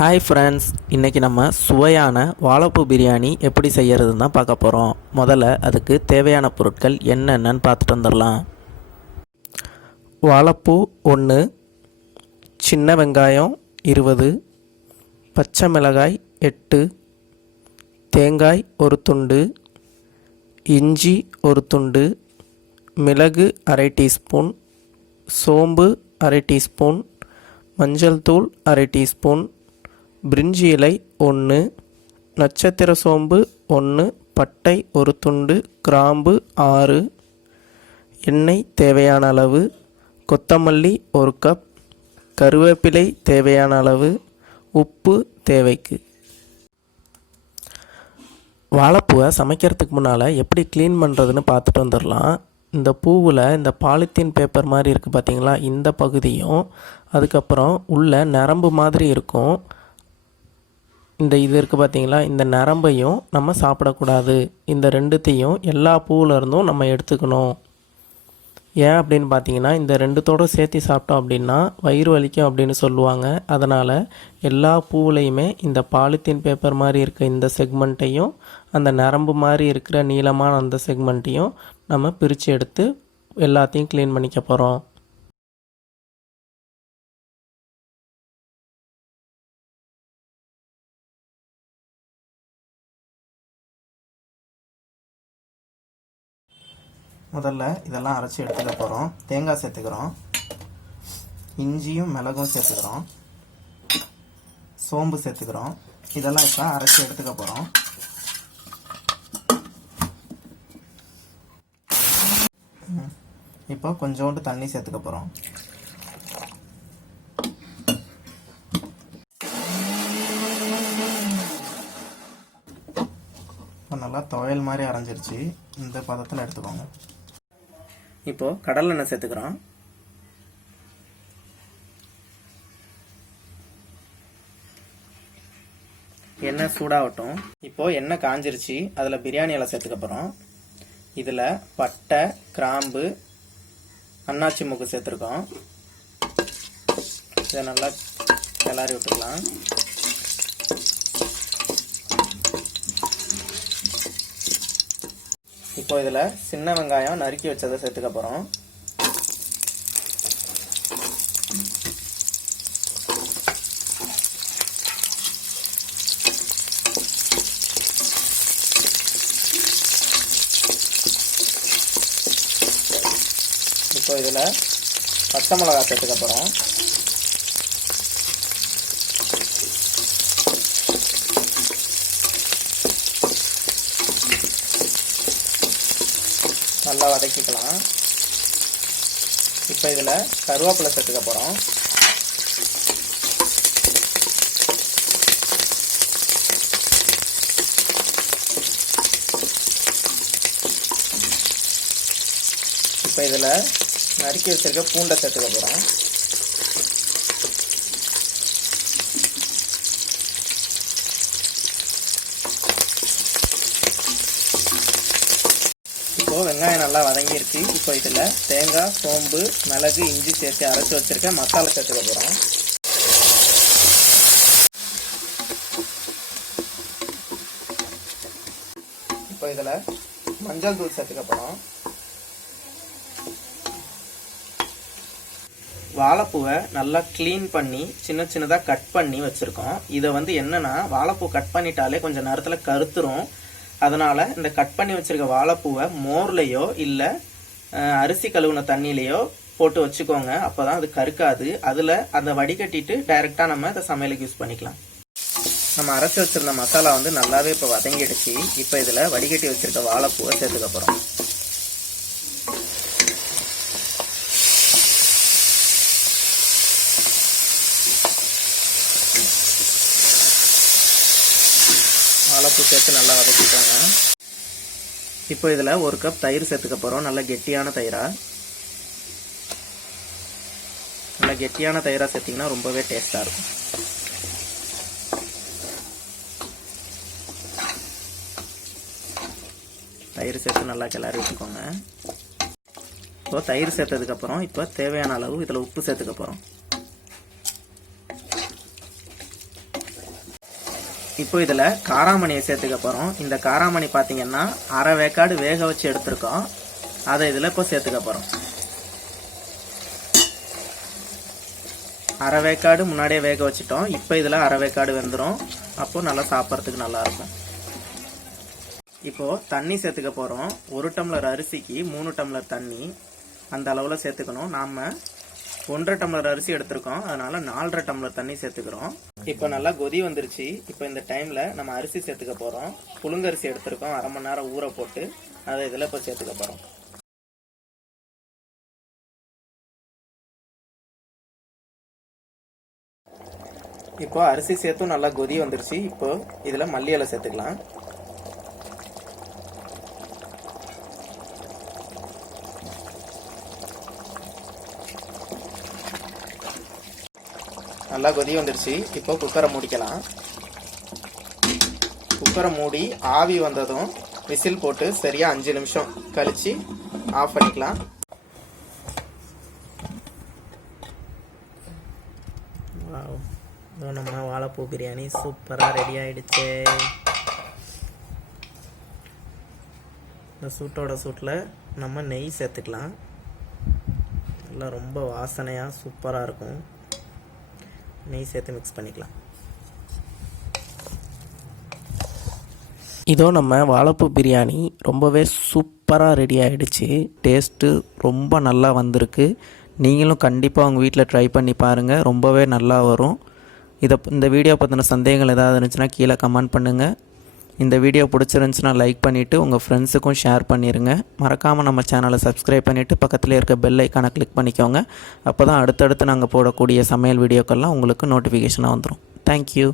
Hi friends, இன்றைக்கி நம்ம சுவையான வாழைப்பூ பிரியாணி எப்படி செய்கிறதுன்னு தான் பார்க்க போகிறோம். முதல்ல அதுக்கு தேவையான பொருட்கள் என்னென்னு பார்த்துட்டு வந்துடலாம். வாழைப்பூ 1, சின்ன வெங்காயம் 20, பச்சை மிளகாய் 8, தேங்காய் 1 துண்டு, இஞ்சி 1 துண்டு, மிளகு அரை டீஸ்பூன், சோம்பு அரை டீஸ்பூன், மஞ்சள் தூள் அரை டீஸ்பூன், பிரிஞ்சி இலை 1, நட்சத்திர சோம்பு 1, பட்டை 1 துண்டு, கிராம்பு 6, எண்ணெய் தேவையான அளவு, கொத்தமல்லி 1 கப், கருவேப்பிலை தேவையான அளவு, உப்பு தேவைக்கு. வாழைப்பூவை சமைக்கிறதுக்கு முன்னால் எப்படி க்ளீன் பண்ணுறதுன்னு பார்த்துட்டு வந்துடலாம். இந்த பூவில் இந்த பாலித்தீன் பேப்பர் மாதிரி இருக்குது பார்த்திங்களா, இந்த பகுதியும் அதுக்கப்புறம் உள்ள நரம்பு மாதிரி இருக்கும். இந்த இது இருக்குது பார்த்திங்களா, இந்த நரம்பையும் நம்ம சாப்பிடக்கூடாது. இந்த ரெண்டுத்தையும் எல்லா பூவிலருந்தும் நம்ம எடுத்துக்கணும். ஏன் அப்படின்னு பார்த்தீங்கன்னா, இந்த ரெண்டுத்தோடு சேர்த்து சாப்பிட்டோம் அப்படின்னா வயிறு வலிக்கும் அப்படின்னு சொல்லுவாங்க. அதனால் எல்லா பூவுலையுமே இந்த பாலித்தீன் பேப்பர் மாதிரி இருக்க இந்த செக்மெண்ட்டையும் அந்த நரம்பு மாதிரி இருக்கிற நீளமான அந்த செக்மெண்ட்டையும் நம்ம பிரித்து எடுத்து எல்லாத்தையும் க்ளீன் பண்ணிக்க போகிறோம். முதல்ல இதெல்லாம் அரைச்சி எடுத்துக்க போகிறோம். தேங்காய் சேர்த்துக்கிறோம், இஞ்சியும் மிளகும் சேர்த்துக்கிறோம், சோம்பு சேர்த்துக்கிறோம். இதெல்லாம் இப்போ அரைச்சி எடுத்துக்க போகிறோம். இப்போ கொஞ்சோண்டு தண்ணி சேர்த்துக்க போகிறோம். இப்போ நல்லா துவையல் மாதிரி அரைஞ்சிருச்சு. இந்த பதத்தில் எடுத்துக்கோங்க. இப்போது கடலை எண்ணெய் சேர்த்துக்கிறோம். எண்ணெய் சூடாகட்டும். இப்போது எண்ணெய் காஞ்சிருச்சு. அதில் பிரியாணி இலை சேர்த்துக்க போகிறோம். இதில் பட்டை, கிராம்பு, அன்னாச்சி மூக்கு சேர்த்துருக்கோம். இதை நல்லா கிளறி விட்டுக்கலாம். இப்போ இதில் சின்ன வெங்காயம் நறுக்கி வச்சதை சேர்த்துக்க போகிறோம். இப்போ இதில் பச்சை மிளகாய் சேர்த்துக்க போகிறோம். நல்லா வதக்கிக்கலாம். இப்போ இதில் கருவேப்பிலை சேர்த்துக்க போகிறோம். இப்போ இதில் நறுக்கி வச்சிருக்க பூண்டை சேர்த்துக்க போகிறோம். இப்போது வெங்காயம் நல்லா வதங்கிருச்சு. இப்போ இதில் தேங்காய், சோம்பு, மிளகு, இஞ்சி சேர்த்து அரைச்சி வச்சுருக்க மசாலா சேர்த்துக்க போகிறோம். இப்போ இதில் மஞ்சள் தூள் சேர்த்துக்க போகிறோம். வாழைப்பூவை நல்லா க்ளீன் பண்ணி சின்ன சின்னதாக கட் பண்ணி வச்சுருக்கோம். இதை என்னென்னா, வாழைப்பூ கட் பண்ணிட்டாலே கொஞ்சம் நேரத்தில் கருத்துரும். அதனால் இந்த கட் பண்ணி வச்சுருக்க வாழைப்பூவை மோர்லேயோ இல்லை அரிசி கழுவுன தண்ணியிலையோ போட்டு வச்சுக்கோங்க. அப்போ தான் அது கருக்காது. அதில் அதை வடிகட்டிட்டு டைரெக்டாக நம்ம இதை சமையலுக்கு யூஸ் பண்ணிக்கலாம். நம்ம அரைச்சி வச்சுருந்த மசாலா நல்லாவே இப்போ வதங்கிடுச்சு. இப்போ இதில் வடிகட்டி வச்சுருக்க வாழைப்பூவை சேர்த்துக்க போகிறோம். வாழைப்பூ சேர்த்து நல்லா வதக்கிட்டாங்க. இப்போ இதில் 1 கப் தயிர் சேர்த்துக்க போகிறோம். நல்லா கெட்டியான தயிராக. நல்லா கெட்டியான தயிராக சேர்த்திங்கன்னா ரொம்பவே டேஸ்ட்டாக இருக்கும். தயிர் சேர்த்து நல்லா கிளறி விட்டுக்கோங்க. இப்போ தயிர் சேர்த்ததுக்கப்புறம் இப்போ தேவையான அளவு இதில் உப்பு சேர்த்துக்க போகிறோம். இப்போ இதில் காராமணியை சேர்த்துக்க போகிறோம். இந்த காராமணி பார்த்தீங்கன்னா அரை வேக்காடு வேக வச்சு எடுத்துருக்கோம். அதை இதில் இப்போ சேர்த்துக்க போகிறோம். அரை வேக்காடு முன்னாடியே வேக வச்சுட்டோம். இப்போ இதில் அரை வேக்காடு வெந்துடும். அப்போது நல்லா சாப்பிட்றதுக்கு நல்லாயிருக்கும். இப்போது தண்ணி சேர்த்துக்க போகிறோம். 1 டம்ளர் அரிசிக்கு 3 டம்ளர் தண்ணி அந்த அளவில் சேர்த்துக்கணும். நாம் 1.5 டம்ளர் அரிசி எடுத்திருக்கோம், அதனால 4.5 டம்ளர் தண்ணி சேர்த்துக்கிறோம். இப்போ நல்லா கொதி வந்துருச்சு. இப்போ இந்த டைமில் நம்ம அரிசி சேர்த்துக்க போகிறோம். புழுங்கரிசி எடுத்திருக்கோம், அரை மணி நேரம் ஊற போட்டு அதை இதில் இப்போ சேர்த்துக்க போகிறோம். இப்போ அரிசி சேர்த்தும் நல்லா கொதி வந்துருச்சு. இப்போ இதில் மல்லி இலை சேர்த்துக்கலாம். நல்லா கொதி வந்துடுச்சு. இப்போ குக்கரை மூடிக்கலாம். குக்கரை மூடி ஆவி வந்ததும் விசில் போட்டு சரியாக 5 நிமிஷம் கழித்து ஆஃப் பண்ணிக்கலாம். நம்ம வாழைப்பூ பிரியாணி சூப்பராக ரெடி ஆகிடுச்சு. இந்த சூட்டோட நம்ம நெய் சேர்த்துக்கலாம். எல்லாம் ரொம்ப வாசனையாக சூப்பராக இருக்கும். நெய் சேர்த்து மிக்ஸ் பண்ணிக்கலாம். இதோ நம்ம வாழைப்பூ பிரியாணி ரொம்பவே சூப்பராக ரெடி ஆகிடுச்சு. டேஸ்ட்டு ரொம்ப நல்லா வந்திருக்கு. நீங்களும் கண்டிப்பாக உங்கள் வீட்டில் ட்ரை பண்ணி பாருங்கள், ரொம்பவே நல்லா வரும். இந்த வீடியோ பற்றின சந்தேகங்கள் ஏதாவது இருந்துச்சுன்னா கீழே கமெண்ட் பண்ணுங்கள். இந்த வீடியோ பிடிச்சிருந்துச்சுன்னா லைக் பண்ணிவிட்டு உங்கள் ஃப்ரெண்ட்ஸுக்கும் ஷேர் பண்ணிடுங்க. மறக்காமல் நம்ம சேனலை சப்ஸ்கிரைப் பண்ணிவிட்டு பக்கத்தில் இருக்க பெல் ஐக்கானை கிளிக் பண்ணிக்கோங்க. அப்போ தான் அடுத்தடுத்து நாங்கள் போடக்கூடிய சமையல் வீடியோக்கெல்லாம் உங்களுக்கு நோட்டிஃபிகேஷனாக வந்துடும். தேங்க்யூ.